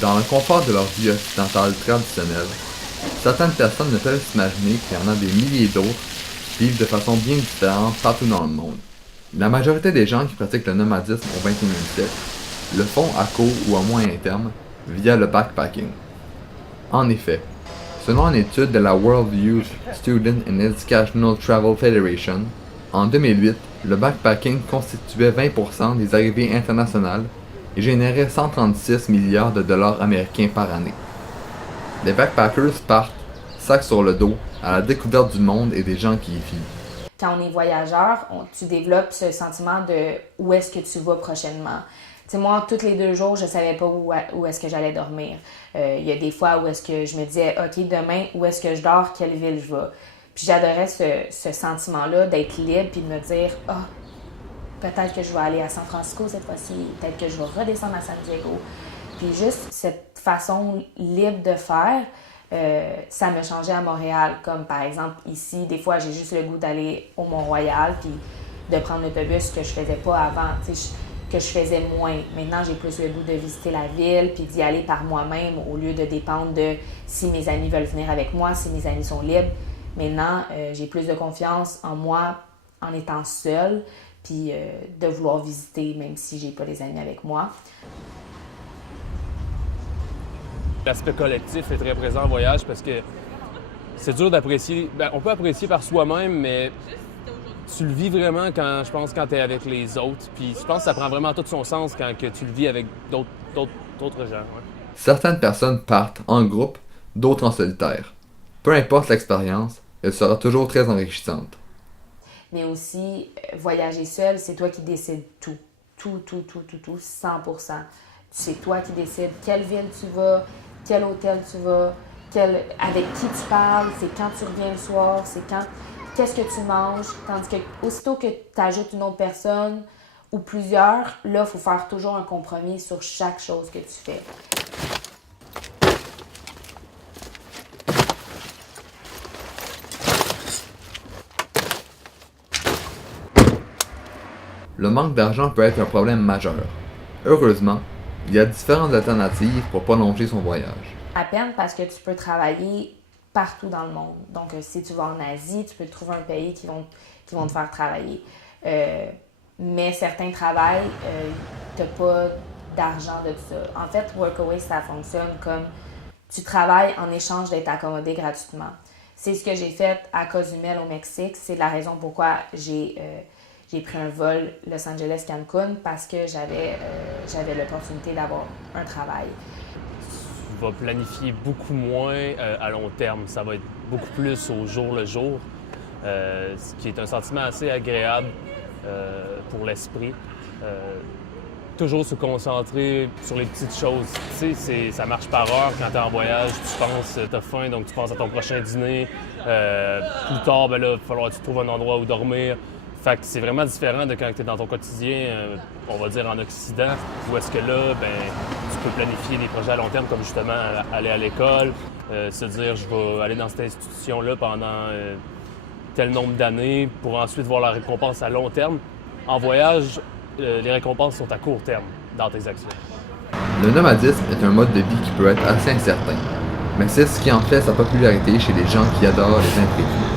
Dans le confort de leur vie occidentale traditionnelle, certaines personnes ne peuvent s'imaginer qu'il y en a des milliers d'autres qui vivent de façon bien différente partout dans le monde. La majorité des gens qui pratiquent le nomadisme au 21e siècle le font à court ou à moyen terme via le backpacking. En effet, selon une étude de la World Youth Student and Educational Travel Federation, en 2008, le backpacking constituait 20% des arrivées internationales et générait 136 milliards de dollars américains par année. Les backpackers partent, sac sur le dos, à la découverte du monde et des gens qui y vivent. Quand on est voyageur, tu développes ce sentiment de où est-ce que tu vas prochainement. Tu sais, moi, tous les 2 jours, je savais pas où est-ce que j'allais dormir. Il y a des fois où est-ce que je me disais, OK, demain, où est-ce que je dors, quelle ville je vais. Puis j'adorais ce sentiment-là d'être libre puis de me dire, peut-être que je vais aller à San Francisco cette fois-ci, peut-être que je vais redescendre à San Diego. Puis juste cette façon libre de faire, ça me changeait à Montréal. Comme par exemple ici, des fois j'ai juste le goût d'aller au Mont-Royal puis de prendre l'autobus que je faisais pas avant, que je faisais moins. Maintenant j'ai plus le goût de visiter la ville puis d'y aller par moi-même au lieu de dépendre de si mes amis veulent venir avec moi, si mes amis sont libres. Maintenant j'ai plus de confiance en moi en étant seule puis de vouloir visiter même si j'ai pas les amis avec moi. L'aspect collectif est très présent en voyage parce que c'est dur d'apprécier. On peut apprécier par soi-même, mais tu le vis vraiment quand tu es avec les autres. Puis je pense que ça prend vraiment tout son sens quand que tu le vis avec d'autres gens. Ouais. Certaines personnes partent en groupe, d'autres en solitaire. Peu importe l'expérience, elle sera toujours très enrichissante. Mais aussi, voyager seul, c'est toi qui décides tout. Tout, 100%. C'est toi qui décides quelle ville tu vas, quel hôtel tu vas, avec qui tu parles, c'est quand tu reviens le soir, qu'est-ce que tu manges. Tandis que aussitôt que tu ajoutes une autre personne ou plusieurs, là, il faut faire toujours un compromis sur chaque chose que tu fais. Le manque d'argent peut être un problème majeur. Heureusement, il y a différentes alternatives pour prolonger son voyage. À peine parce que tu peux travailler partout dans le monde. Donc, si tu vas en Asie, tu peux trouver un pays qui vont te faire travailler. Mais certains travails, tu n'as pas d'argent de tout ça. En fait, Workaway, ça fonctionne comme tu travailles en échange d'être accommodé gratuitement. C'est ce que j'ai fait à Cozumel au Mexique. C'est la raison pourquoi j'ai pris un vol Los Angeles-Cancun parce que j'avais l'opportunité d'avoir un travail. Tu vas planifier beaucoup moins à long terme. Ça va être beaucoup plus au jour le jour, ce qui est un sentiment assez agréable pour l'esprit. Toujours se concentrer sur les petites choses. Tu sais, ça marche par heure quand tu es en voyage. Tu penses, tu as faim, donc tu penses à ton prochain dîner. Plus tard, il va falloir que tu trouves un endroit où dormir. Fait que c'est vraiment différent de quand tu es dans ton quotidien, on va dire en Occident, où est-ce que là, tu peux planifier des projets à long terme, comme justement aller à l'école, se dire je vais aller dans cette institution-là pendant tel nombre d'années pour ensuite voir la récompense à long terme. En voyage, les récompenses sont à court terme dans tes actions. Le nomadisme est un mode de vie qui peut être assez incertain, mais c'est ce qui en fait sa popularité chez les gens qui adorent les imprévus.